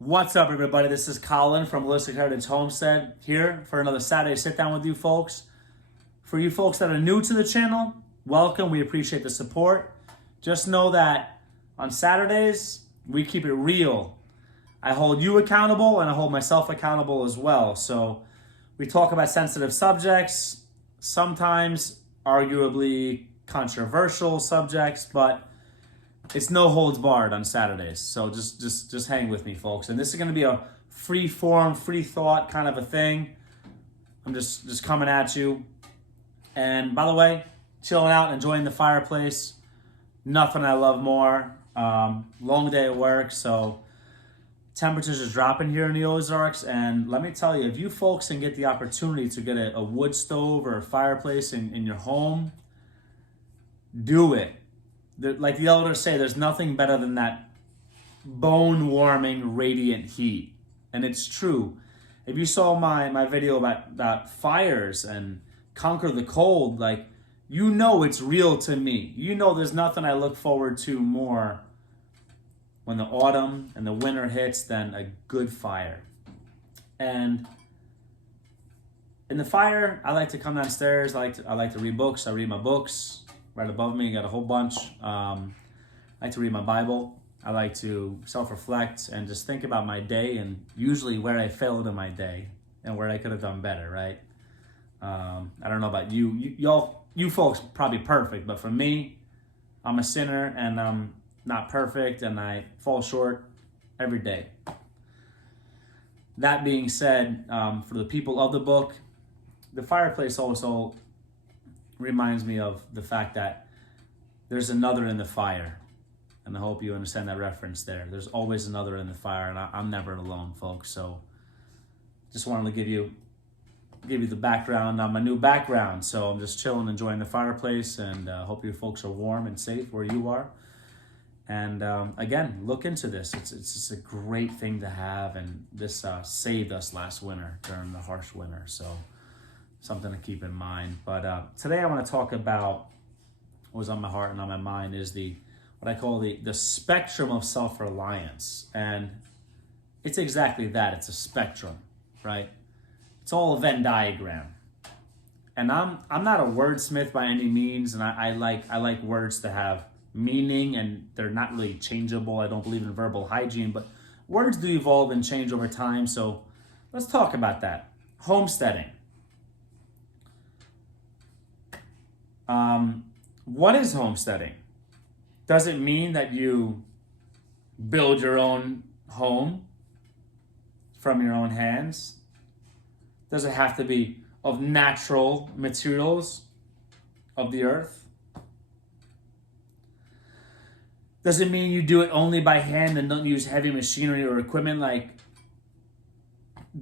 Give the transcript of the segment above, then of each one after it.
What's up, everybody? This is Colin from Holistic Heritage Homestead here for another Saturday sit down with you folks. For you folks that are new to the channel, welcome. We appreciate the support. Just know that on Saturdays, we keep it real. I hold you accountable and I hold myself accountable as well. So we talk about sensitive subjects, sometimes arguably controversial subjects, but it's no holds barred on Saturdays. So just hang with me, folks. And this is going to be a free form, free thought kind of a thing. I'm just coming at you. And by the way, chilling out, enjoying the fireplace. Nothing I love more. Long day at work, so temperatures are dropping here in the Ozarks. And let me tell you, if you folks can get the opportunity to get a wood stove or a fireplace in your home, do it. Like the elders say, there's nothing better than that bone-warming, radiant heat. And it's true. If you saw my video about fires and conquer the cold, like, you know it's real to me. You know there's nothing I look forward to more when the autumn and the winter hits than a good fire. And in the fire, I like to come downstairs. I like to read books. I read my books. Right above me, got a whole bunch. I like to read my Bible. I like to self-reflect and just think about my day and usually where I failed in my day and where I could have done better, right? I don't know about you folks probably perfect, but for me, I'm a sinner and I'm not perfect and I fall short every day. That being said, for the people of the book, the fireplace also reminds me of the fact that there's another in the fire. And I hope you understand that reference there. There's always another in the fire, and I'm never alone, folks. So just wanted to give you the background on my new background. So I'm just chilling, enjoying the fireplace, and hope you folks are warm and safe where you are. And again, look into this. It's just a great thing to have, and this saved us last winter during the harsh winter. So something to keep in mind. But today I want to talk about what was on my heart and on my mind is what I call the spectrum of self-reliance. And it's exactly that. It's a spectrum, right? It's all a Venn diagram. And I'm not a wordsmith by any means, and I like words to have meaning, and they're not really changeable. I don't believe in verbal hygiene, but words do evolve and change over time. So let's talk about that. Homesteading. What is homesteading? Does it mean that you build your own home from your own hands? Does it have to be of natural materials of the earth? Does it mean you do it only by hand and don't use heavy machinery or equipment? Like,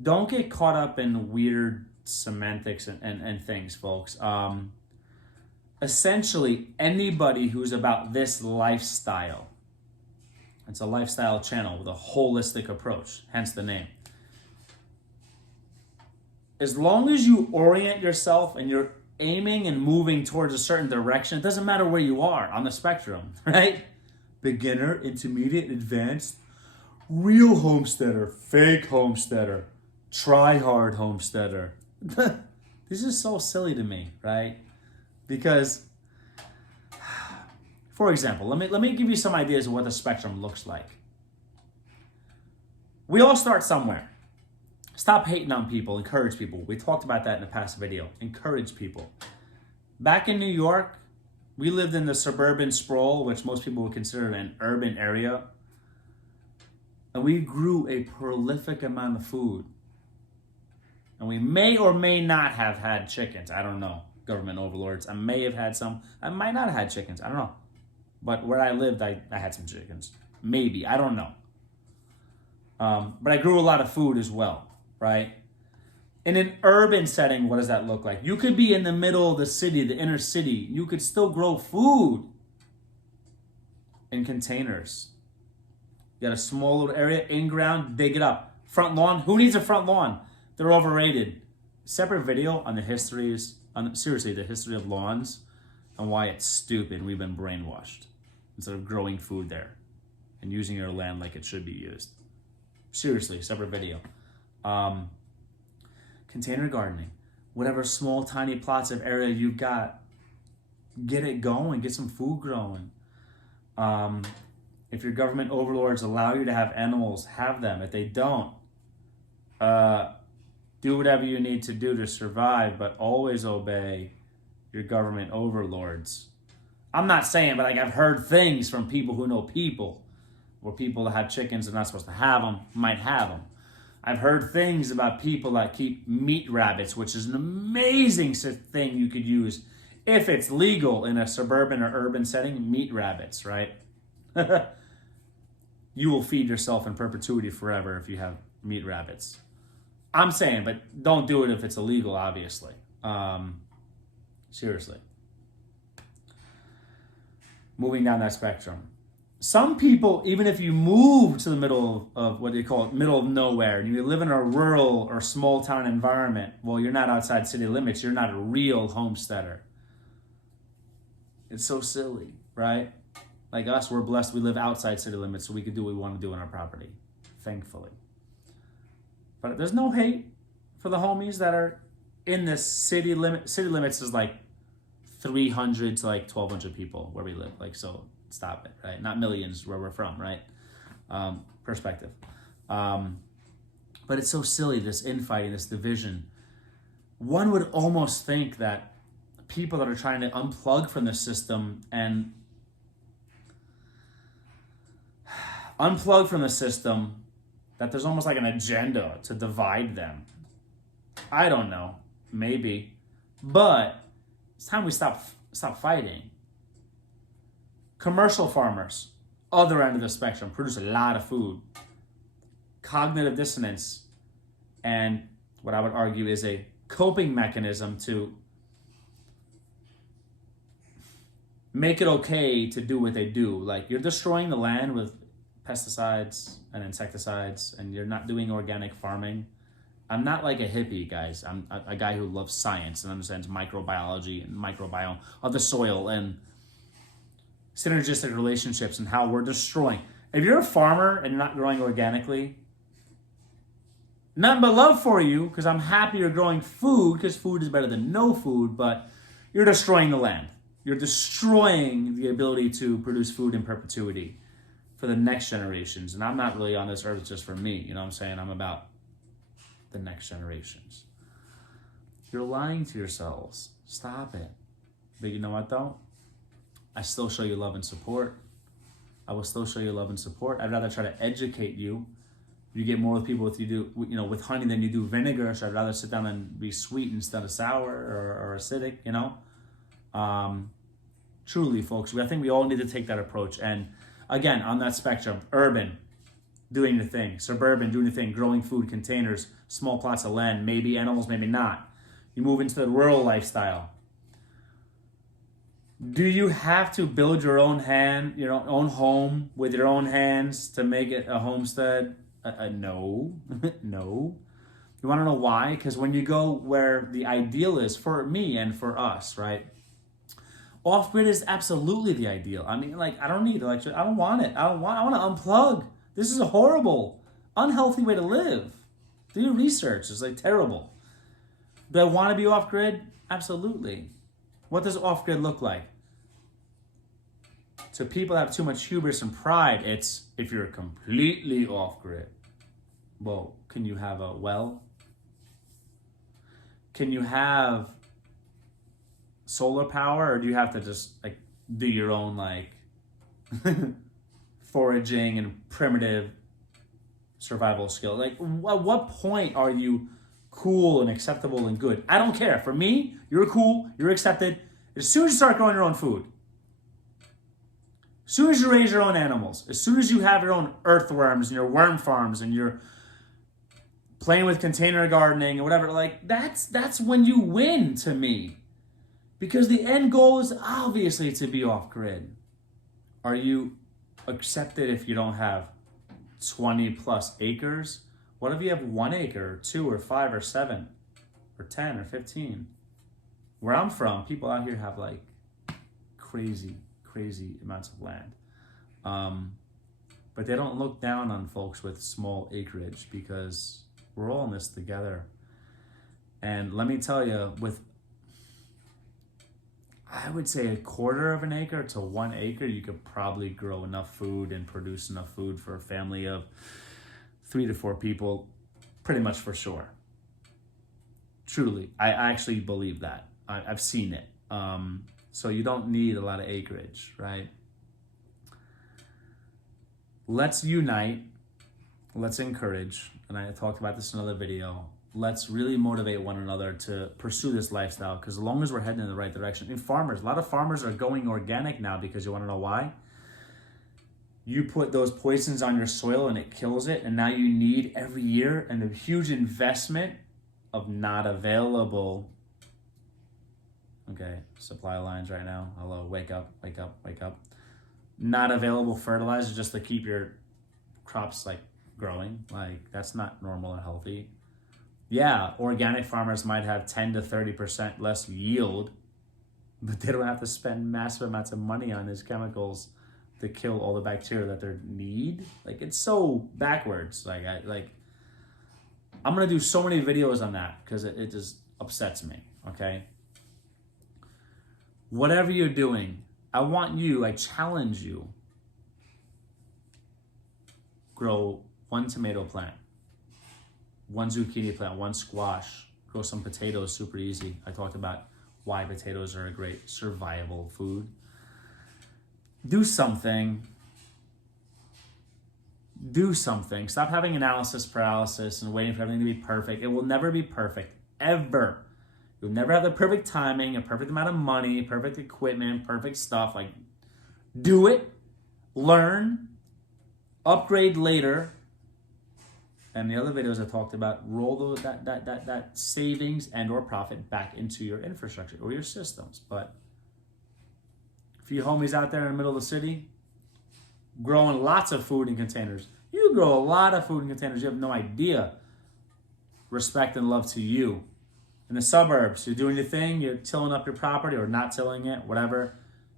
don't get caught up in weird semantics and things, folks. Essentially, anybody who's about this lifestyle, it's a lifestyle channel with a holistic approach, hence the name. As long as you orient yourself and you're aiming and moving towards a certain direction, it doesn't matter where you are on the spectrum, right? Beginner, intermediate, advanced, real homesteader, fake homesteader, try-hard homesteader. This is so silly to me, right? Because, for example, let me give you some ideas of what the spectrum looks like. We all start somewhere. Stop hating on people, encourage people. We talked about that in a past video. Encourage people. Back in New York, we lived in the suburban sprawl, which most people would consider an urban area. And we grew a prolific amount of food. And we may or may not have had chickens. I don't know. Government overlords. I may have had some. I might not have had chickens. I don't know. But where I lived, I had some chickens. Maybe. I don't know. But I grew a lot of food as well, right? In an urban setting, what does that look like? You could be in the middle of the city, the inner city. You could still grow food in containers. You got a small little area, in-ground, dig it up. Front lawn. Who needs a front lawn? They're overrated. Separate video on the histories. Seriously, the history of lawns and why it's stupid. We've been brainwashed instead of growing food there and using your land like it should be used. Seriously, separate video. Container gardening. Whatever small, tiny plots of area you've got, get it going. Get some food growing. If your government overlords allow you to have animals, have them. If they don't, do whatever you need to do to survive, but always obey your government overlords. I'm not saying, but like I've heard things from people who know people, where people that have chickens are not supposed to have them, might have them. I've heard things about people that keep meat rabbits, which is an amazing thing you could use if it's legal in a suburban or urban setting. Meat rabbits, right? You will feed yourself in perpetuity forever if you have meat rabbits. I'm saying, but don't do it if it's illegal, obviously. Seriously. Moving down that spectrum. Some people, even if you move to the middle of what they call it, middle of nowhere, and you live in a rural or small town environment, well, you're not outside city limits. You're not a real homesteader. It's so silly, right? Like us, we're blessed. We live outside city limits, so we can do what we want to do on our property, thankfully. But there's no hate for the homies that are in this city limit. City limits is like 300 to like 1,200 people where we live. Like, so stop it, right? Not millions where we're from, right? Perspective. But it's so silly, this infighting, this division. One would almost think that people that are trying to unplug from the system and that there's almost like an agenda to divide them. I don't know, maybe, but it's time we stop fighting. Commercial farmers, other end of the spectrum, produce a lot of food. Cognitive dissonance, and what I would argue is a coping mechanism to make it okay to do what they do. Like, you're destroying the land with pesticides and insecticides, and you're not doing organic farming. I'm not like a hippie, guys. I'm a guy who loves science and understands microbiology and microbiome of the soil and synergistic relationships and how we're destroying. If you're a farmer and you're not growing organically, nothing but love for you, because I'm happy you're growing food, because food is better than no food, but you're destroying the land. You're destroying the ability to produce food in perpetuity for the next generations. And I'm not really on this earth just for me. You know what I'm saying? I'm about the next generations. You're lying to yourselves. Stop it. But you know what, though? I still show you love and support. I will still show you love and support. I'd rather try to educate you. You get more with people with honey than you do vinegar. So I'd rather sit down and be sweet instead of sour or acidic, you know? Truly, folks, I think we all need to take that approach. And again, on that spectrum, urban, doing your thing, suburban, doing your thing, growing food, containers, small plots of land, maybe animals, maybe not. You move into the rural lifestyle. Do you have to build your own home with your own hands to make it a homestead? No, no. You want to know why? Because when you go where the ideal is, for me and for us, right? Off-grid is absolutely the ideal. I mean, like, I don't need electricity. I don't want it. I want to unplug. This is a horrible, unhealthy way to live. Do your research. It's like terrible. Do I want to be off-grid? Absolutely. What does off-grid look like? To people that have too much hubris and pride, it's if you're completely off-grid. Well, can you have a well? Can you have solar power, or do you have to just like do your own like foraging and primitive survival skill? Like, at what point are you cool and acceptable and good? I don't care. For me, you're cool, you're accepted as soon as you start growing your own food. As soon as you raise your own animals, as soon as you have your own earthworms and your worm farms and you're playing with container gardening or whatever, like that's when you win to me. Because the end goal is obviously to be off-grid. Are you accepted if you don't have 20 plus acres? What if you have 1 acre or 2 or 5 or 7 or 10 or 15? Where I'm from, people out here have like crazy amounts of land. But they don't look down on folks with small acreage because we're all in this together. And let me tell you, with, I would say, a quarter of an acre to 1 acre, you could probably grow enough food and produce enough food for a family of 3 to 4 people, pretty much for sure. Truly, I actually believe that. I've seen it. So you don't need a lot of acreage, right? Let's unite. Let's encourage. And I talked about this in another video. Let's really motivate one another to pursue this lifestyle, because as long as we're heading in the right direction. And farmers, a lot of farmers are going organic now, because you want to know why? You put those poisons on your soil and it kills it, and now you need every year and a huge investment of not available. Okay, supply lines right now. Hello, wake up, wake up, wake up. Not available fertilizer just to keep your crops like growing. Like, that's not normal or healthy. Yeah, organic farmers might have 10 to 30% less yield, but they don't have to spend massive amounts of money on these chemicals to kill all the bacteria that they need. Like, it's so backwards. I'm gonna do so many videos on that because it just upsets me, okay? Whatever you're doing, I challenge you, grow 1 tomato plant, 1 zucchini plant, 1 squash, grow some potatoes, super easy. I talked about why potatoes are a great survival food. Do something. Do something. Stop having analysis paralysis and waiting for everything to be perfect. It will never be perfect, ever. You'll never have the perfect timing, a perfect amount of money, perfect equipment, perfect stuff. Like, do it, learn, upgrade later. And the other videos I talked about, roll that savings and or profit back into your infrastructure or your systems. But for you homies out there in the middle of the city, growing lots of food in containers. You grow a lot of food in containers. You have no idea. Respect and love to you. In the suburbs, you're doing your thing. You're tilling up your property or not tilling it, whatever.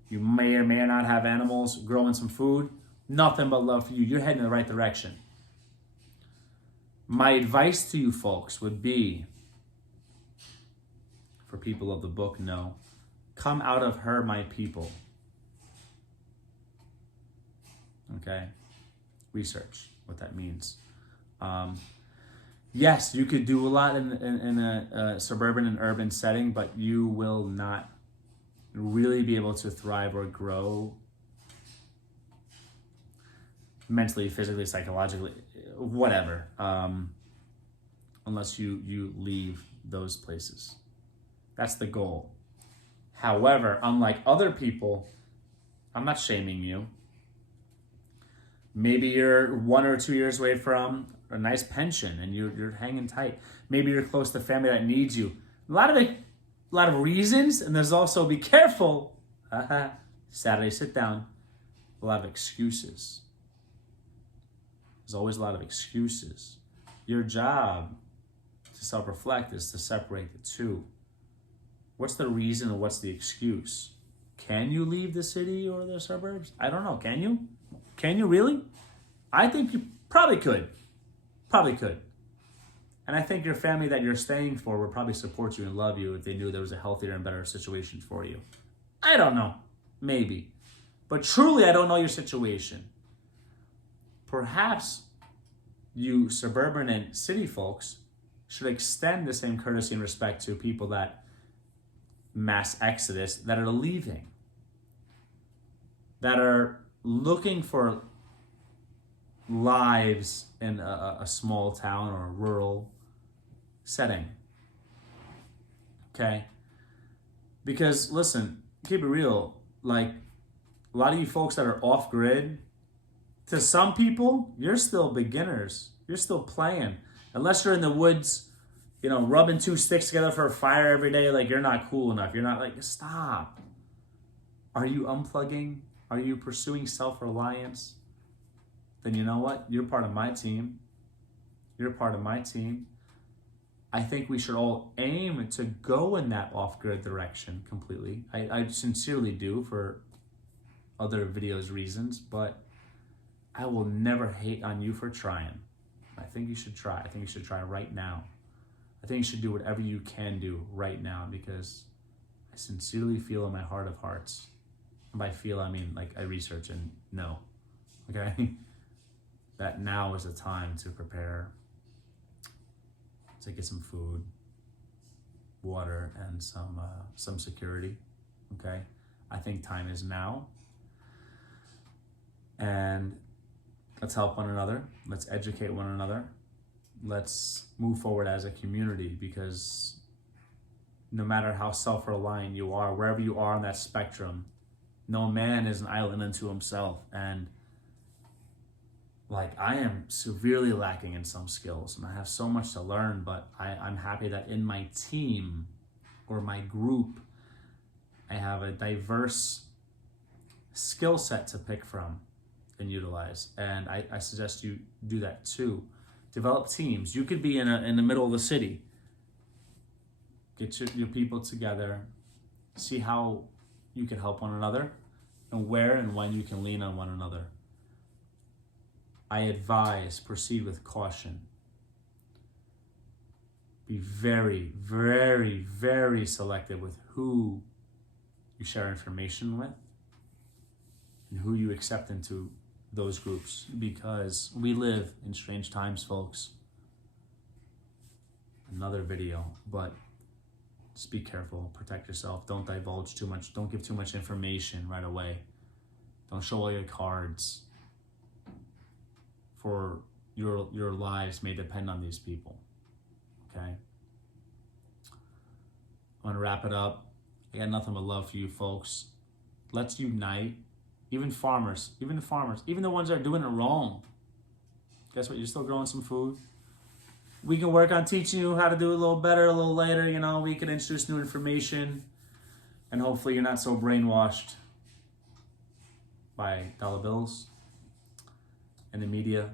You may or may not have animals, growing some food. Nothing but love for you. You're heading in the right direction. My advice to you folks would be, for people of the book know, come out of her, my people. Okay? Research what that means. Yes, you could do a lot in a suburban and urban setting, but you will not really be able to thrive or grow mentally, physically, psychologically, whatever, unless you leave those places. That's the goal. However, unlike other people, I'm not shaming you. Maybe you're 1 or 2 years away from a nice pension and you're hanging tight. Maybe you're close to family that needs you. A lot of reasons, and there's also, be careful, Saturday sit down, a lot of excuses. There's always a lot of excuses. Your job to self-reflect is to separate the two. What's the reason or what's the excuse? Can you leave the city or the suburbs? I don't know. Can you? Can you really? I think you probably could. Probably could. And I think your family that you're staying for would probably support you and love you if they knew there was a healthier and better situation for you. I don't know. Maybe. But truly, I don't know your situation. Perhaps you suburban and city folks should extend the same courtesy and respect to people that mass exodus, that are leaving, that are looking for lives in a small town or a rural setting. Okay? Because listen, keep it real, like a lot of you folks that are off grid, to some people, you're still beginners. You're still playing. Unless you're in the woods, rubbing 2 sticks together for a fire every day, like you're not cool enough. You're not like, stop. Are you unplugging? Are you pursuing self-reliance? Then you know what? You're part of my team. You're part of my team. I think we should all aim to go in that off-grid direction completely. I sincerely do, for other videos reasons, but I will never hate on you for trying. I think you should try. I think you should try right now. I think you should do whatever you can do right now, because I sincerely feel in my heart of hearts. And by feel, I mean like I research and know, okay? That now is the time to prepare, to get some food, water, and some security, okay? I think time is now. And let's help one another. Let's educate one another. Let's move forward as a community, because no matter how self-reliant you are, wherever you are on that spectrum, no man is an island unto himself. And like, I am severely lacking in some skills and I have so much to learn, but I'm happy that in my team or my group, I have a diverse skill set to pick from and utilize. And I suggest you do that too. Develop teams. You could be in the middle of the city. Get your people together. See how you can help one another, and where and when you can lean on one another. I advise, proceed with caution. Be very, very, very selective with who you share information with and who you accept into those groups, because we live in strange times, folks. Another video, but just be careful, protect yourself, don't divulge too much, don't give too much information right away. Don't show all your cards, for your lives may depend on these people, okay? I'm gonna wrap it up. I got nothing but love for you folks. Let's unite. Even farmers, even the ones that are doing it wrong. Guess what? You're still growing some food. We can work on teaching you how to do it a little better, a little later. You know, we can introduce new information, and hopefully you're not so brainwashed by dollar bills and the media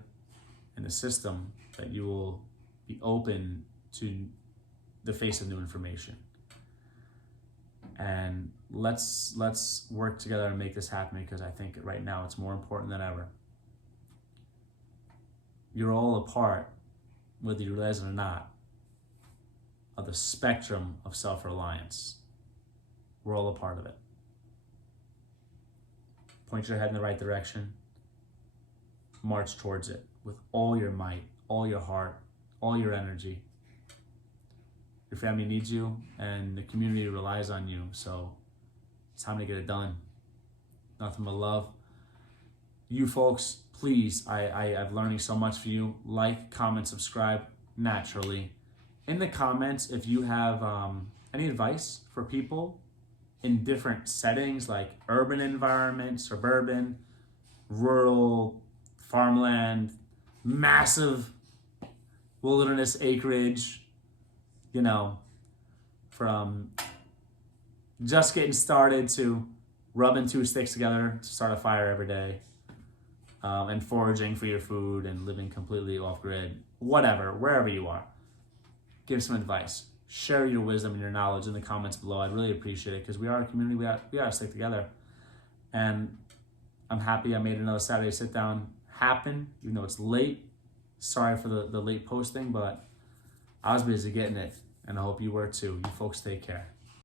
and the system that you will be open to the face of new information. And let's work together and make this happen, because I think right now it's more important than ever. You're all a part, whether you realize it or not, of the spectrum of self-reliance. We're all a part of it. Point your head in the right direction. March towards it with all your might, all your heart, all your energy. Your family needs you, and the community relies on you, so it's time to get it done. Nothing but love. You folks, please, I'm learning so much from you. Like, comment, subscribe, naturally. In the comments, if you have any advice for people in different settings, like urban environment, suburban, rural, farmland, massive wilderness acreage, you know, from just getting started to rubbing two sticks together to start a fire every day, and foraging for your food and living completely off grid, whatever, wherever you are, give some advice. Share your wisdom and your knowledge in the comments below. I'd really appreciate it, because we are a community. We gotta stick together. And I'm happy I made another Saturday sit down happen, even though it's late. Sorry for the late posting, but I was busy getting it, and I hope you were too. You folks take care.